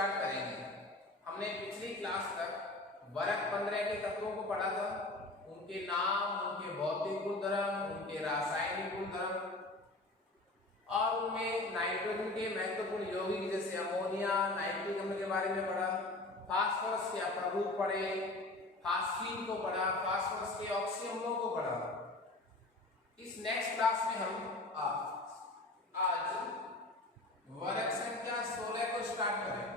Start करेंगे। हमने पिछली क्लास तक वर्ग 15 के तत्वों को पढ़ा था, उनके नाम, उनके भौतिक गुणधर्म, उनके रासायनिक गुणधर्म और उनमें नाइट्रोजन के महत्वपूर्ण यौगिक जैसे अमोनिया, नाइट्रिक अम्ल के बारे में पढ़ा, फास्फोरस के प्ररूप पढ़े, फास्फीन को पढ़ा, फास्फोरस के ऑक्सीअम्लों को पढ़ा। इस नेक्स्ट क्लास में हम आज वर्ग संख्या 16 को स्टार्ट करें।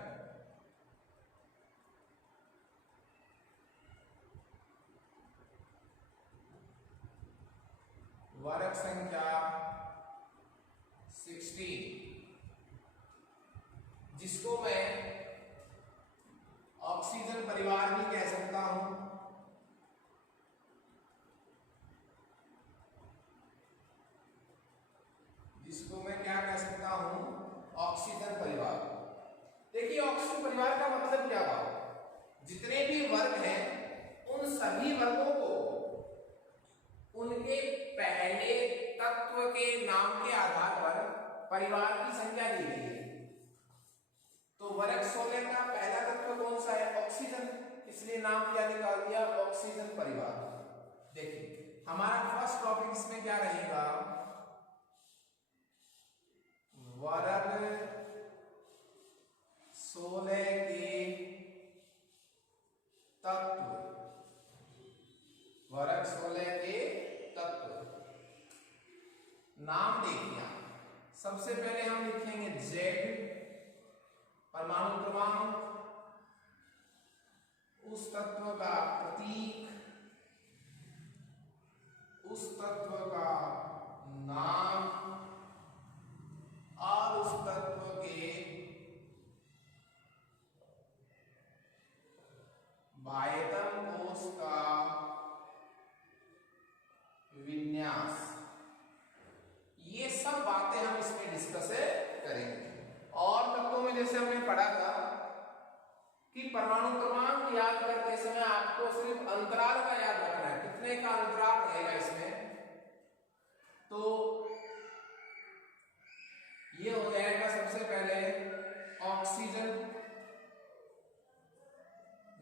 वर्ग संख्या 16, जिसको मैं ऑक्सीजन परिवार भी कह सकता हूं। जिसको मैं क्या कह सकता हूं? ऑक्सीजन परिवार। देखिए ऑक्सीजन परिवार का मतलब क्या हुआ? जितने भी वर्ग हैं उन सभी वर्गों को उनके पहले तत्व के नाम के आधार पर परिवार की संख्या दी गई है। तो वर्ग 16 का पहला तत्व कौन सा है? ऑक्सीजन, इसलिए नाम क्या निकाल दिया? ऑक्सीजन परिवार। देखिए हमारा फर्स्ट टॉपिक इसमें क्या रहेगा? वर्ग 16 के तत्व। वर्ग 16 के तत्व नाम देखिए। सबसे पहले हम लिखेंगे Z, परमाणु क्रमांक, उस तत्व का प्रतीक, उस तत्व का नाम और उस तत्व के बाह्यतम कोश का विन्यास। ये सब बातें हम इसमें डिस्कस करेंगे। और तत्वों में जैसे हमने पढ़ा था कि परमाणु क्रमांक याद करते समय आपको सिर्फ अंतराल का याद रखना है, कितने का अंतराल रहेगा इसमें। तो ये हो जाएगा सबसे पहले ऑक्सीजन,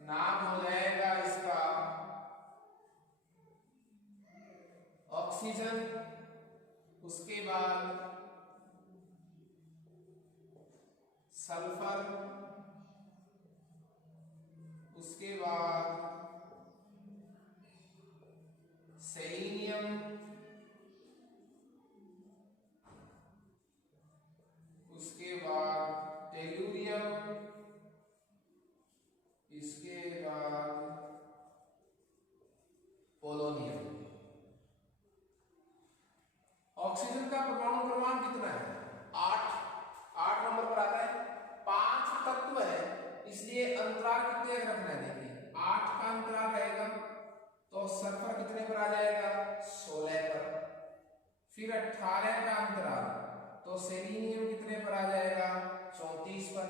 नाम हो जाएगा इसका ऑक्सीजन। उसके बाद सल्फर, उसके बाद सेलेनियम, उसके बाद टेलुरियम, इसके बाद पोलोनियम। ऑक्सीजन का परमाणु क्रमांक कितना है? 8 नंबर पर आता है। 5 तत्व है इसलिए अंतराल कितने रखना है? देखिए 8 का अंतराल रहेगा तो सल्फर कितने पर आ जाएगा? 16 पर। फिर 18 का अंतराल तो सेलेनियम कितने पर आ जाएगा? 34 पर।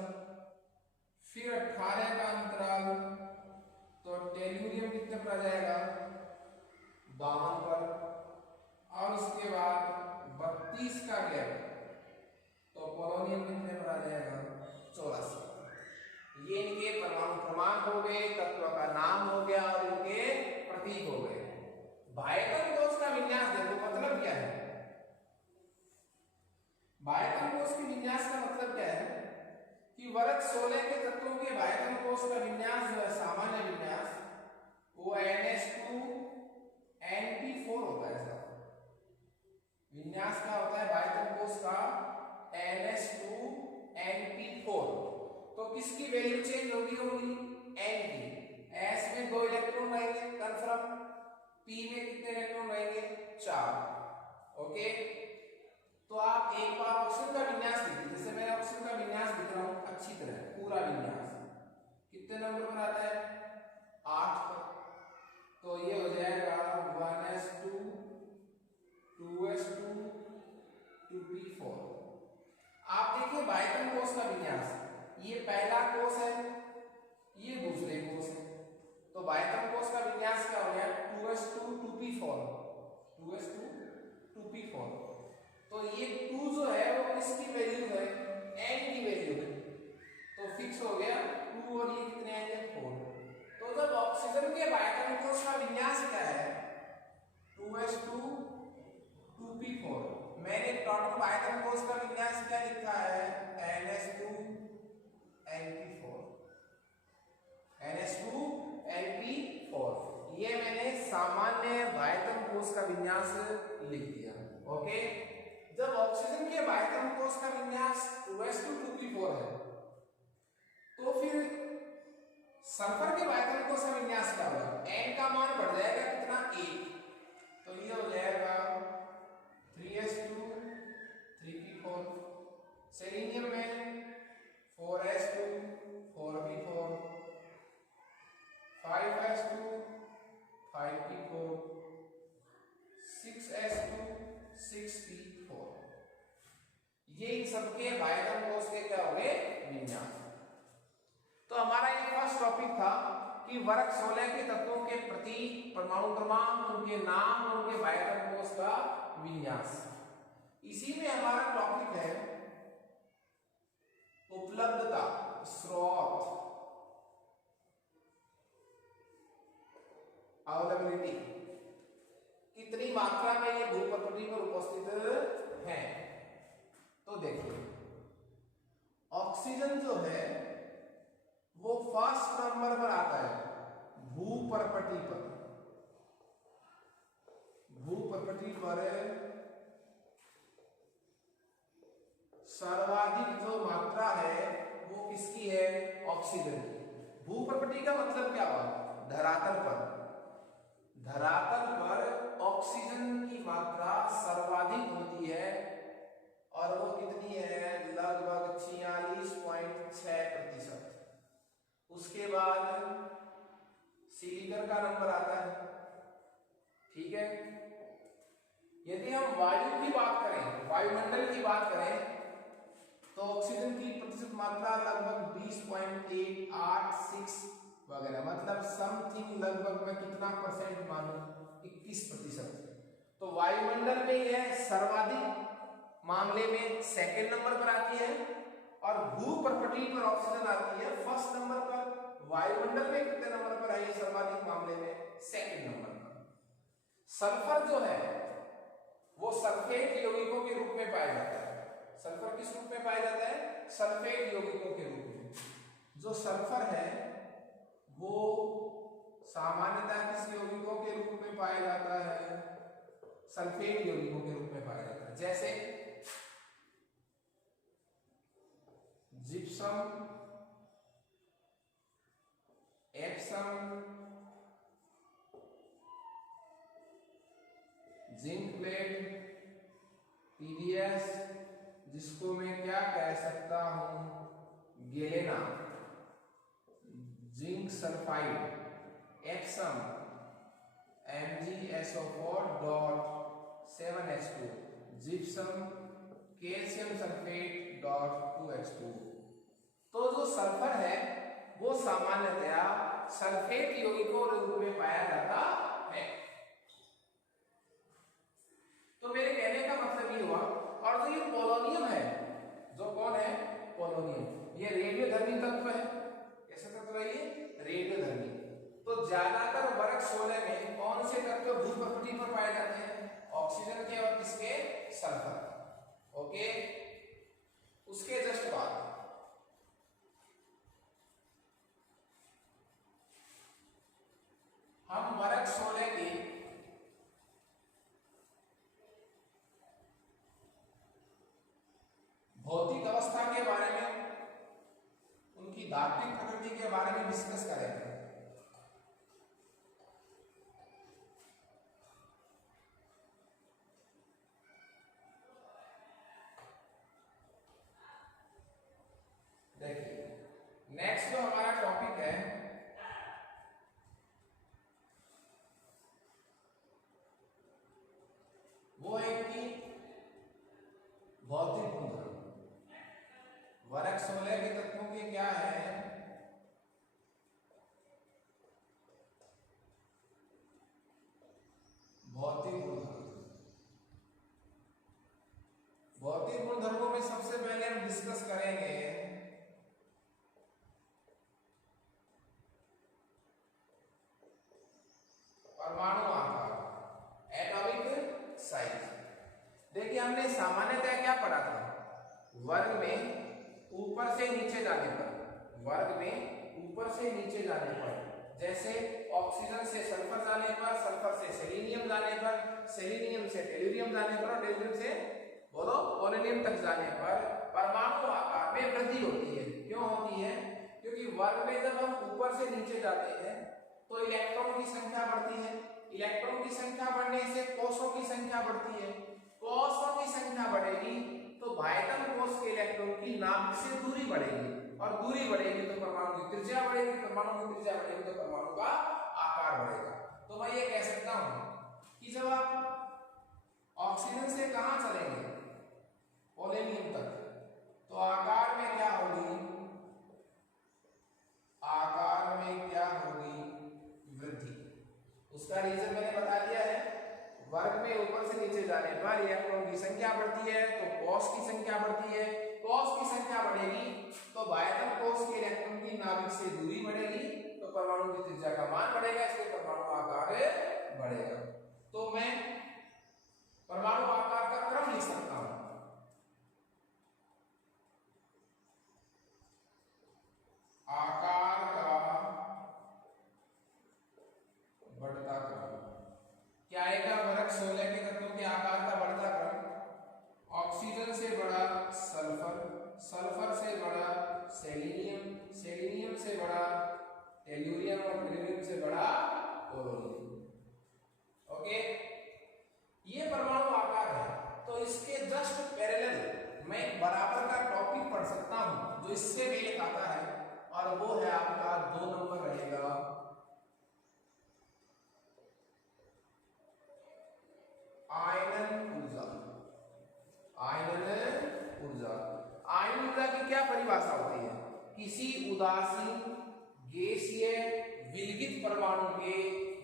फिर 18 का अंतराल तो टेलुरियम कितने पर आ जाएगा? 52 पर। और उसके बाद 32 का गैप तो पोलोनियम कितने पर आ जाएगा? 84। ये इनके परमाणु क्रमांक हो गए, तत्व का नाम हो गया और इनके प्रतीक हो गए। बाह्यतम कोश का विन्यास देखो, मतलब क्या है? बाह्यतम कोश के विन्यास का मतलब क्या है कि वर्ग 16 के तत्वों के बाह्यतम कोश का विन्यास जो है, सामान्य विन्यास, वो NH2 NP4 होता है। विन्यास का होता है बाह्यतम कोश का NH2 NP4। तो किसकी वैल्यू चेंज होगी? N की। S में 2 इलेक्ट्रॉन रहेंगे कंफर्म, P में कितने इलेक्ट्रॉन रहेंगे? 4। ओके, तो आप एक बार ऑक्सीजन का विन्यास लिखिए। जैसे मैं ऑक्सीजन का विन्यास लिख रहा हूं अच्छी तरह, पूरा विन्यास कितने नंबर पर आता है? 8 पर। तो ये हो जाएगा 1s2 2s2 2p4। आप देखिए बाह्यतम कोश का विन्यास, ये पहला कोश है, ये दूसरे कोश है। तो बाह्यतम कोश का विन्यास क्या हो गया? 2s2 2p4, 2s2 2p4। तो ये 2 जो है वो किसकी वैल्यू है? N की वैल्यू है। तो फिक्स हो गया बायतम कोष का विन्यास क्या है? 2s2 2p4। मैंने टोटल बायतम कोष का विन्यास क्या लिखा है? ns2 np4 ns2 np4। ये मैंने सामान्य बायतम कोष का विन्यास लिख दिया। ओके, जब ऑक्सीजन के बायतम कोष का विन्यास 2s2 2p4 है तो फिर सल्फर के बायतम कोष का विन्यास क्या होगा? n का मान बढ़ जाएगा कितना? 1। तो ये हो जाएगा 3s2 3p4। सेलेनियम में 4s2 4p4 5s2 5p4 6s2 6p4। ये इन सबके बायतम कोष के क्या हो गए? विन्यास। तो हमारा ये फर्स्ट टॉपिक था कि वर्ग 16 के तत्वों के प्रति परमाणु क्रमांक, उनके नाम और उनके बायतम कोष का विन्यास। इसी में हमारा टॉपिक है उपलब्धता, स्रोत, अवेलेबिलिटी, कितनी मात्रा में ये भूप्रकृति पर उपस्थित है। तो देखिए, ऑक्सीजन जो है वो फर्स्ट नंबर पर आता है भूप्रकृति पर। भूप्रकृति पर सर्वाधिक जो मात्रा है वो किसकी है? ऑक्सीजन की। भूप्रकृति का मतलब क्या हुआ? धरातल पर। धरातल पर ऑक्सीजन की मात्रा सर्वाधिक होती है और वो कितनी है? लगभग 46.6%। उसके बाद सिलिकॉन का नंबर आता है। ठीक है, यदि हम वायु की बात करें, वायुमंडल की बात करें, तो ऑक्सीजन की प्रतिशत मात्रा लगभग 20.886 वगैरह, मतलब समथिंग लगभग मैं कितना परसेंट मानूं? 21%। तो वायुमंडल में यह सर्वाधिक मामले में सेकंड नंबर पर आती है और भूप्रकृति पर ऑक्सीजन आती है फर्स्ट नंबर पर। वायुमंडल में कितने नंबर पर आई है सर्वाधिक मामले में? सेकंड नंबर पर। सल्फर जो है वो सल्फेट यौगिकों के रूप में पाया जाता है। सल्फर किस रूप में पाया जाता है? सल्फेट यौगिकों के रूप में। जो सल्फर है वो सामान्यतः किस यौगिकों के रूप में पाया जाता है? सल्फेट यौगिकों के रूप में पाया जाता है। जैसे gypsum, Epsom, zinc plate, PDS, जिसको मैं क्या कह सकता हूं? Galena, zinc sulphide, Epsom MgSO4.7H2, gypsum calcium sulphate .2H2। तो जो सल्फर है वो सामान्यतया सल्फेट यौगिकों के रूप में पाया जाता है। तो मेरे कहने का मतलब ये हुआ। और जो ये पोलोनियम है, जो कौन है? पोलोनियम, ये रेडियोधर्मी तत्व है। कैसा तत्व है ये? रेडियोधर्मी। तो ज्यादातर वर्ग 16 में कौन से तत्व भूप्रकृति पर पाए जाते हैं? ऑक्सीजन के और किसके? सल्फर। ओके, उसके जस्ट बाद हम वर्ग 16 के भौतिक अवस्था के बारे में, उनकी धात्विक प्रकृति के बारे में डिस्कस करेंगे। देखिए, नेक्स्ट जो हमारा टॉपिक है वो है कि भौतिक गुणधर्म। वर्ग 16 के तत्वों के क्या है? भौतिक गुणधर्म। भौतिक गुणधर्मों में सबसे पहले हम डिस्कस करेंगे करा था, वर्ग में ऊपर से नीचे जाने पर, वर्ग में ऊपर से नीचे जाने पर, जैसे ऑक्सीजन से सल्फर जाने पर, सल्फर से सेलेनियम जाने पर, सेलेनियम से टेल्यूरियम जाने पर, और टेल्यूरियम से बोलो पोलोनियम तक जाने पर परमाणु आकार में वृद्धि होती है। क्यों होती है? क्योंकि वर्ग में जब हम ऊपर से नीचे जाते हैं तो इलेक्ट्रॉन की संख्या बढ़ती है, इलेक्ट्रॉन की संख्या बढ़ने से कोषों की संख्या बढ़ती है, कोषों की संख्या बढ़ेगी तो बाह्यतम कोष के इलेक्ट्रॉन की नाभिक से दूरी बढ़ेगी, और दूरी बढ़ेगी तो परमाणु की त्रिज्या बढ़ेगी, परमाणु की त्रिज्या बढ़ेगी तो परमाणु का आकार बढ़ेगा। तो मैं ये कह सकता हूं कि जब आप ऑक्सीजन से कहां चलेंगे, पोलोनियम तक, तो आकार में क्या होगी, आकार में क्या होगी, वृद्धि। उसका रीजन मैंने बता दिया है, वर्ग में ऊपर से नीचे जाने पर इलेक्ट्रॉन की संख्या बढ़ती है तो कोष की संख्या बढ़ती है, कोष की संख्या बढ़ेगी तो बाह्यतम कोष के इलेक्ट्रॉन की नाभिक से दूरी बढ़ेगी तो परमाणु की त्रिज्या का मान बढ़ेगा, इसलिए परमाणु आकार बढ़ेगा। तो मैं परमाणु आकार का क्रम लिख सकता हूं, आकार का बढ़ता क्रम क्या आएगा, वर्ग 16 के तत्वों के आकार का बढ़ता क्रम, ऑक्सीजन से बड़ा सल्फर, सल्फर से बड़ा सेलेनियम, सेलेनियम से बड़ा टेल्यूरियम, और टेल्यूरियम से बड़ा पोलोनियम। ओके, ये परमाणु आकार है। तो इसके जस्ट पैरेलल मैं बराबर का टॉपिक पढ़ सकता हूं जो इससे मेल खाता है, और वो है आपका 2 नंबर रहेगा, आयनन ऊर्जा। आयनन ऊर्जा, आयन ऊर्जा की क्या परिभाषा होती है? किसी उदासीन गैसीय विलगित परमाणु के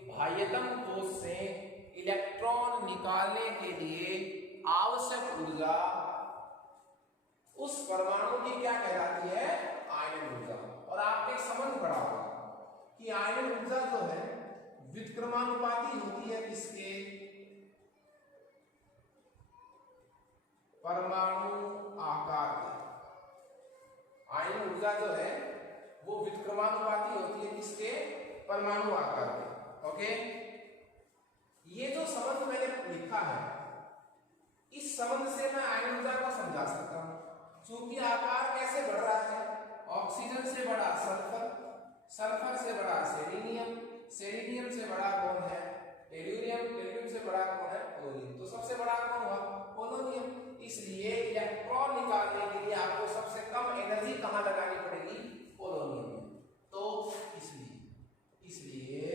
बाह्यतम कोष से इलेक्ट्रॉन निकालने के लिए आवश्यक ऊर्जा उस परमाणु की क्या कहलाती है? आयनन ऊर्जा। और आपने एक संबंध पढ़ा होगा कि आयनन ऊर्जा जो है व्युत्क्रमानुपाती होती है किसके? परमाणु आकार के। आयन ऊर्जा जो है वो व्युत्क्रमानुपाती होती है किसके? परमाणु आकार के। ओके, ये जो संबंध मैंने लिखा है, इस संबंध से मैं आयन ऊर्जा को समझा सकता हूं। चूंकि आकार कैसे बढ़ रहा है, ऑक्सीजन से बड़ा सल्फर, सल्फर से बड़ा सेलेनियम, सेलेनियम से बड़ा कौन है? टेल्यूरियम, टेल्यूरियम से बड़ा कौन है? पोलोनियम। तो सबसे बड़ा कौन हुआ? पोलोनियम। इसलिए इलेक्ट्रॉन निकालने के लिए आपको सबसे कम एनर्जी कहां लगानी पड़ेगी? पोलोनियम में। तो इसलिए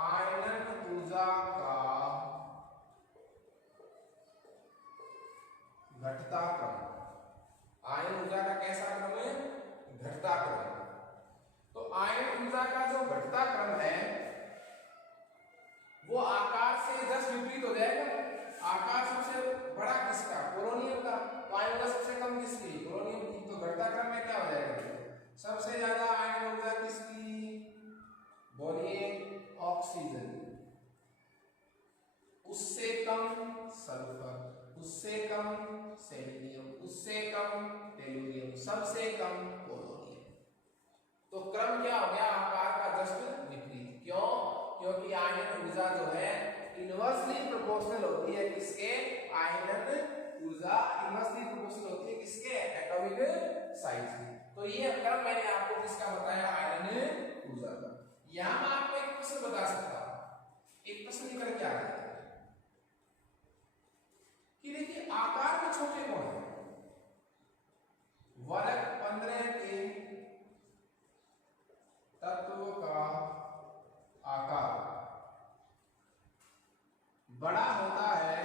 आयनन ऊर्जा का घटता क्रम, आयन ऊर्जा का कैसा क्रम है? घटता क्रम। तो आयन ऊर्जा का जो घटता क्रम है वो आकार से जस्ट विपरीत हो जाएगा। आकार सबसे बड़ा किसका? पोलोनियम का। तो आयन ऊर्जा सबसे कम किसकी? पोलोनियम की। तो घटता क्रम में क्या हो जाएगा? सबसे ज्यादा आयन ऊर्जा किसकी? बोलिए, ऑक्सीजन। उससे कम सल्फर, उससे कम सेलेनियम, उससे कम टेल्यूरियम, सबसे कम पोलोनियम। तो क्रम क्या हो गया? आकार का जस्ट विपरीत। क्यों? क्योंकि आयनन ऊर्जा जो है इनवर्सली प्रोपोर्शनल होती है किसके? आयनन ऊर्जा इनवर्सली प्रोपोर्शनल होती है किसके? एटॉमिक साइज की। तो ये क्रम मैंने आपको किसका बताया? आयनन ऊर्जा का। यहां मैं आपको एक प्रश्न बता सकता हूं, एक प्रश्न निकल के आ रहा है कि देखिए आकार में छोटे कौन है? वर्ग 15 के तत्व का आकार बड़ा होता है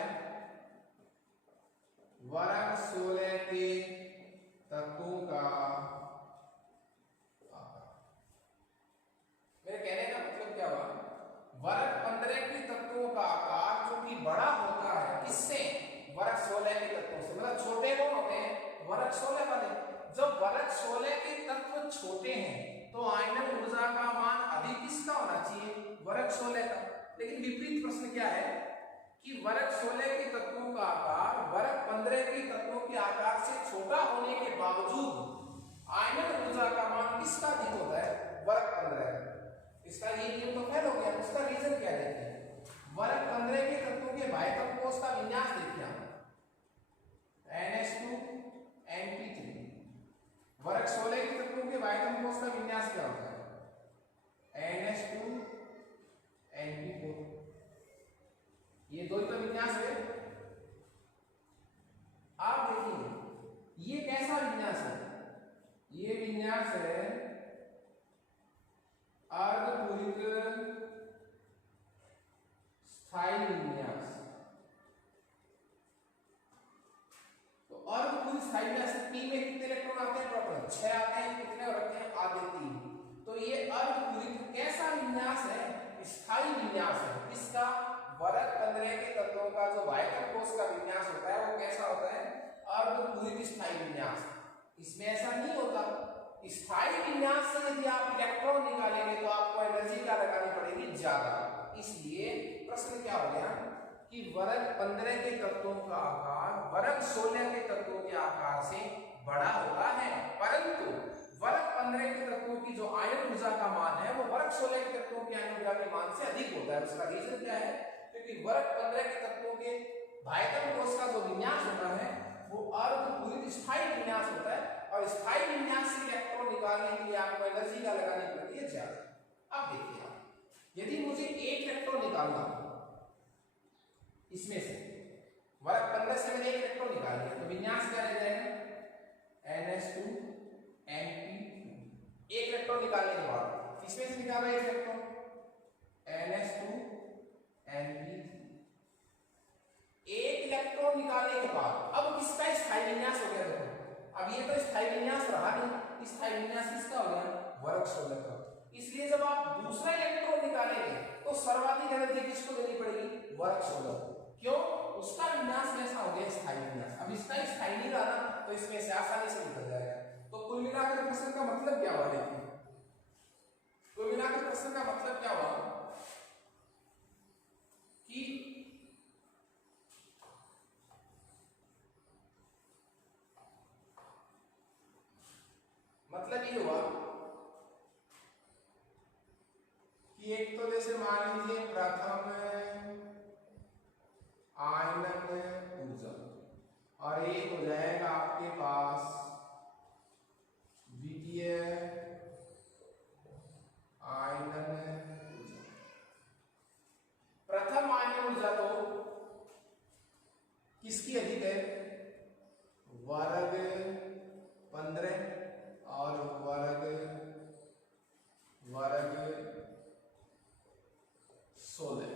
वर्ग 16 के तत्वों का आकार। मेरे कहने का मतलब क्या हुआ? वर्ग 15 के तत्वों का आकार जो कि बड़ा होता है किससे? वर्ग 16 के तत्वों से। मतलब छोटे कौन होते हैं? वर्ग 16 वाले। जब वर्ग 16 के तत्व छोटे हैं तो आयनन ऊर्जा का मान अधिक किसका होना चाहिए? वर्ग 16 का। लेकिन विपरीत प्रश्न क्या है कि वर्ग 16 के तत्व आकार से छोटा होने के बावजूद आयनन ऊर्जा का मान किसका अधिक होता है? वर्ग 15। इसका ये नियम तो फेल हो गया। उसका रीजन क्या देखिए, वर्ग 15 के तत्वों के बाह्यतम कोश का विन्यास देखिए आप, NH2 NP3। वर्ग 16 के तत्वों के बाह्यतम कोश का विन्यास क्या होता है? NH2 NP4। ये दो ही तो विन्यास है। आप देखिए ये कैसा विन्यास है? ये विन्यास है अर्धपूरित स्थायी विन्यास। तो अर्धपूरित स्थायी विन्यास पी में कितने इलेक्ट्रॉन आते हैं? टोटल 6 आते हैं। कितने रखते हैं? आधे 3। तो ये अर्धपूरित कैसा विन्यास है? स्थायी विन्यास है। इसका वर्ग 15 के तत्वों का जो बाह्यतम कोश का विन्यास होता है वो कैसा होता है? अर्धपूरित स्थायी विन्यास। इसमें ऐसा नहीं होता। स्थायी विन्यास से यदि आप इलेक्ट्रॉन निकालेंगे तो आपको एनर्जी क्या लगानी पड़ेगी? ज्यादा। इसलिए प्रश्न क्या हो गया कि वर्ग 15 के तत्वों का आकार वर्ग 16 के तत्वों के आकार से बड़ा होता है, परंतु वर्ग 15 के तत्वों की जो आयन ऊर्जा का मान है वो वर्ग 16 के तत्वों की आयन ऊर्जा के मान से अधिक होता है। उसका रीजन क्या है? क्योंकि वर्ग 15 के तत्वों के बाह्यतम कोश का जो विन्यास होता है वो अर्धपूरित स्थायी विन्यास होता है, और स्थायी विन्यास से इलेक्ट्रॉन निकालने के लिए आपको एनर्जी क्या लगानी पड़ती है? ज्यादा। अब देखिए आप, यदि मुझे एक इलेक्ट्रॉन निकालना इसमें से, वर्ग 15 से मैंने एक इलेक्ट्रॉन निकाल लिया तो विन्यास क्या रह जाएगा? NH2 NP2। एक इलेक्ट्रॉन निकालने के बाद इसमें से निकाला एक इलेक्ट्रॉन NH2 NP3। एक इलेक्ट्रॉन निकालने के बाद अब किसका स्थायी विन्यास हो गया? देखो अब ये तो स्थायी विन्यास रहा नहीं, स्थायी विन्यास किसका हो गया? वर्ग 16 का। इसलिए जब आप दूसरा इलेक्ट्रॉन निकालेंगे तो सर्वाधिक एनर्जी किसको देनी पड़ेगी? वर्ग 16। क्यों? उसका विन्यास कैसा हो गया? स्थायी विन्यास। अब इसका स्थायी नहीं रहा तो इसमें से आसानी से निकल जाएगा। तो कुल मिलाकर प्रश्न का मतलब क्या हुआ? देखिए कुल मिलाकर प्रश्न का मतलब क्या हुआ कि मतलब ये हुआ कि एक तो जैसे मान लीजिए प्रथम आयनन ऊर्जा और एक हो जाएगा आपके पास द्वितीय आयनन ऊर्जा। प्रथम आयनन ऊर्जा तो किसकी अधिक है? वर्ग 15 और वर्ग 16।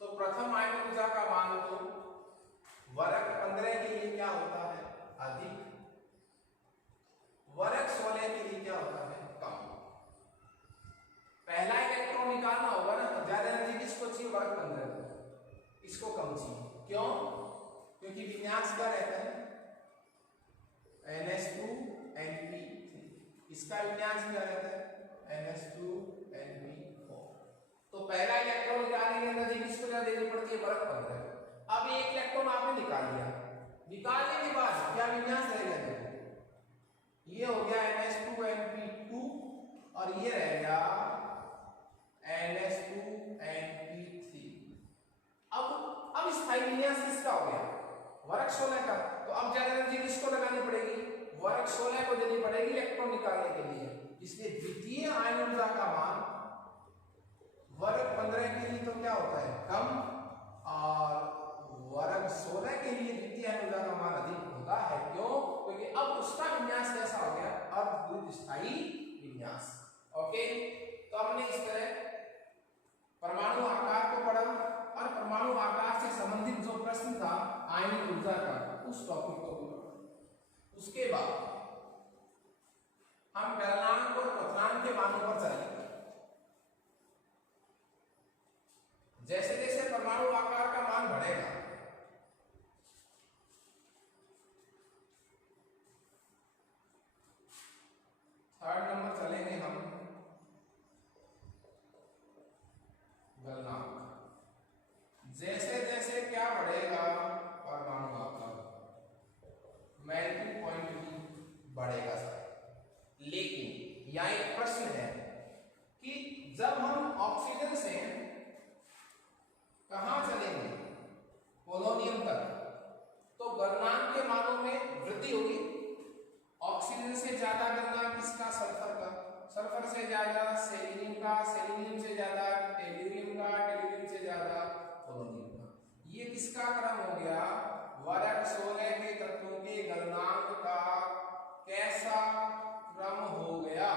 तो प्रथम आयनन ऊर्जा का मान तो वर्ग 15 के लिए क्या होता है? अधिक। वर्ग 16 के लिए क्या होता है? कम। पहला इलेक्ट्रॉन निकालना होगा ना तो ज्यादा एनर्जी किसको चाहिए? वर्ग 15 को। इसको कम चाहिए। क्यों? क्योंकि विन्यास क्या रहता है? NH2 NP3। इसका विन्यास क्या रहता है? NH2 NP4। तो पहला इलेक्ट्रॉन निकालने की एनर्जी किसको ज्यादा देनी पड़ती है? वर्ग 15। अब एक इलेक्ट्रॉन आपने निकाल लिया, निकालने के बाद क्या विन्यास रह गया? देखो ये हो गया NH2 NP2 और ये रह गया NH2 NP3। अब स्थायी विन्यास किसका हो गया? वर्ग 16 का। तो अब ज्यादा एनर्जी किसको लगानी पड़ेगी? वर्ग 16 को देनी पड़ेगी इलेक्ट्रॉन निकालने के लिए। इसलिए द्वितीय आयन ऊर्जा का मान वर्ग 15 के लिए तो क्या होता है? कम, और वर्ग 16 के लिए द्वितीय आयन ऊर्जा का मान अधिक होता है। क्यों? क्योंकि अब उसका विन्यास कैसा हो गया? अर्धपूरित स्थायी विन्यास। ओके, तो हमने इस तरह परमाणु आकार को पढ़ा और परमाणु आकार से संबंधित जो प्रश्न था आयनिक ऊर्जा का, उस टॉपिक को भी पढ़ा। उसके बाद हम गलनांक और क्वथनांक के मानों पर चलेंगे। जैसे जैसे परमाणु आकार का मान बढ़ेगा थर्ड नंबर चलेंगे हम गलनांक। जैसे जैसे क्या बढ़ेगा परमाणु आकार, किसका क्रम हो गया, वर्ग 16 के तत्वों के गलनांक का कैसा क्रम हो गया,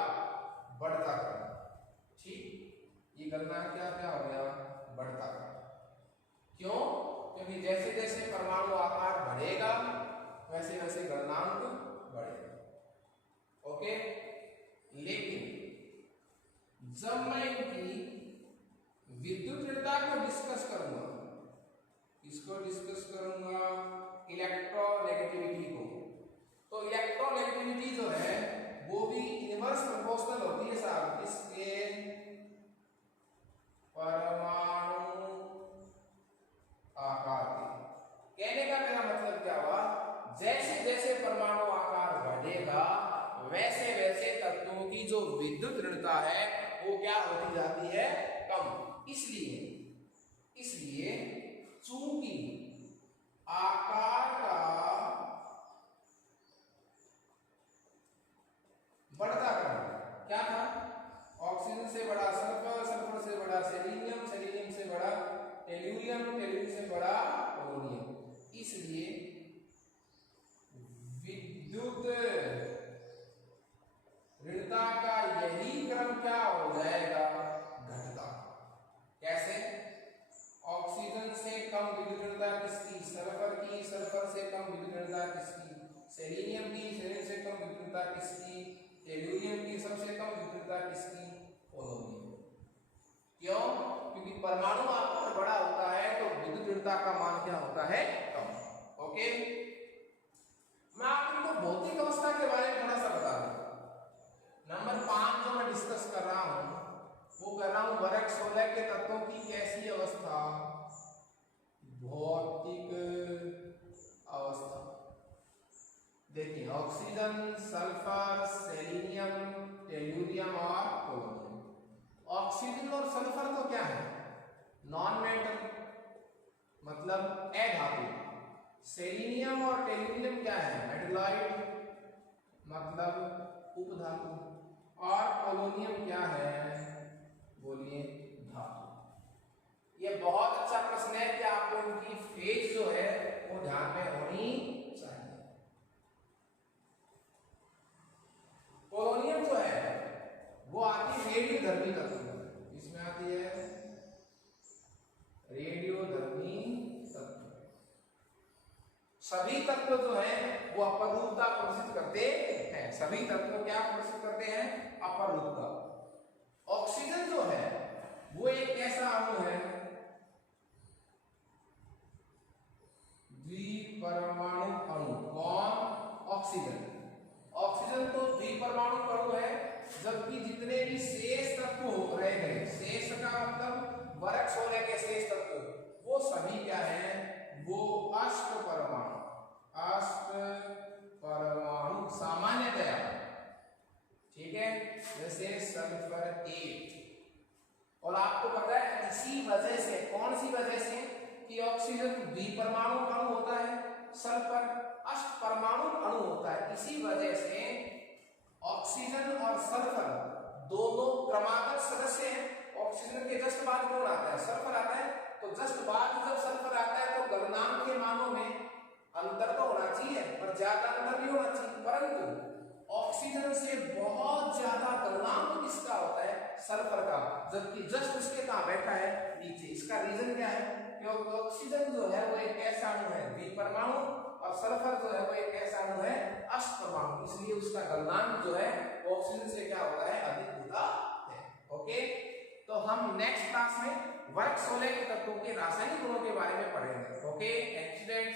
बढ़ता क्रम। ठीक, ये गलनांक क्या क्या हो गया, बढ़ता क्रम। क्यों, क्योंकि जैसे जैसे परमाणु आकार बढ़ेगा वैसे वैसे गलनांक बढ़ेगा। ओके, लेकिन जब मैं इनकी विद्युत ऋणता को डिस्कस करूंगा, इसको डिस्कस करूंगा इलेक्ट्रोनेगेटिविटी को, तो इलेक्ट्रोनेगेटिविटी जो है वो भी इनवर्स प्रोपोर्शनल होती है साहब, किसके, परमाणु आकार के। कहने का मेरा मतलब क्या हुआ, जैसे जैसे परमाणु आकार बढ़ेगा वैसे वैसे तत्वों की जो विद्युत ऋणता है वो क्या होती जाती है, कम। इसलिए चूंकि आकार का बढ़ता क्रम क्या था, ऑक्सीजन से बड़ा सल्फर, सल्फर से बड़ा सेलेनियम, सेलेनियम से बड़ा टेल्यूरियम, टेल्यूरियम से बड़ा पोलोनियम, इसलिए विद्युत ऋणता का यही क्रम क्या हो जाएगा, घटता। कैसे, ऑक्सीजन से कम विद्युत ऋणता किसकी, सल्फर की, सल्फर से कम विद्युत ऋणता किसकी, सेलेनियम की, सेलेनियम से कम विद्युत ऋणता किसकी, टेल्यूरियम की सबसे कम विद्युत ऋणता किसकी, पोलोनियम। क्यों, क्योंकि परमाणु आकार बड़ा होता है तो विद्युत ऋणता का मान क्या होता है, कम। ओके, मैं आपको भौतिक अवस्था के बारे में थोड़ा सा बता दूं। नंबर 5 जो मैं डिस्कस कर रहा हूं वो कर रहा हूं वर्ग 16 के तत्वों की कैसी अवस्था, भौतिक अवस्था। देखिए, ऑक्सीजन, सल्फर, सेलेनियम, टेल्यूरियम और पोलोनियम। ऑक्सीजन और सल्फर तो क्या है, नॉन मेटल मतलब अधातु। सेलेनियम और टेल्यूरियम क्या है, मेटलॉइड मतलब उपधातु। और पोलोनियम क्या है, बोलिए, धातु। ये बहुत अच्छा प्रश्न है कि आपको इनकी फेज जो है वो ध्यान में होनी चाहिए। पोलोनियम जो है वो आती है रेडियोधर्मी तत्व, इसमें आती है रेडियोधर्मी तत्व। सभी तत्व जो है वो अपरूपता प्रदर्शित करते हैं, सभी तत्व क्या प्रदर्शित करते हैं, अपरूपता। ऑक्सीजन जो है वो एक ऐसा अणु है, द्विपरमाणु अणु। कौन, ऑक्सीजन। ऑक्सीजन तो द्विपरमाणु अणु है, जबकि जितने भी शेष तत्व रह गए, शेष का मतलब वर्ग 16 के शेष तत्व, वो सभी क्या है, वो अष्ट परमाणु सामान्यतया। ठीक है, जैसे सल्फर 8। और आपको पता है इसी वजह से, कौन सी वजह से, कि ऑक्सीजन द्विपरमाणु अणु होता है, सल्फर अष्ट परमाणु अणु होता है। इसी वजह से ऑक्सीजन और सल्फर दोनों क्रमागत सदस्य हैं। ऑक्सीजन के जस्ट बाद कौन आता है, सल्फर आता है। तो जस्ट बाद जब सल्फर आता है तो गलनांक के मानों में अंतर तो होना चाहिए, पर ज्यादा अंतर नहीं होना चाहिए। परंतु ऑक्सीजन से बहुत ज्यादा गलनांक किसका होता है, सल्फर का, जबकि जस्ट उसके कहां बैठा है, नीचे। इसका रीजन क्या है, क्योंकि ऑक्सीजन जो है वो एक ऐसा अणु है द्विपरमाणु, और सल्फर जो है वो एक ऐसा अणु है अष्ट परमाणु, इसलिए उसका गलनांक जो है ऑक्सीजन से क्या होता है, अधिक होता है। ओके, तो हम नेक्स्ट क्लास में वर्ग 16 के तत्वों के रासायनिक गुणों के बारे में पढ़ेंगे। Okay, accident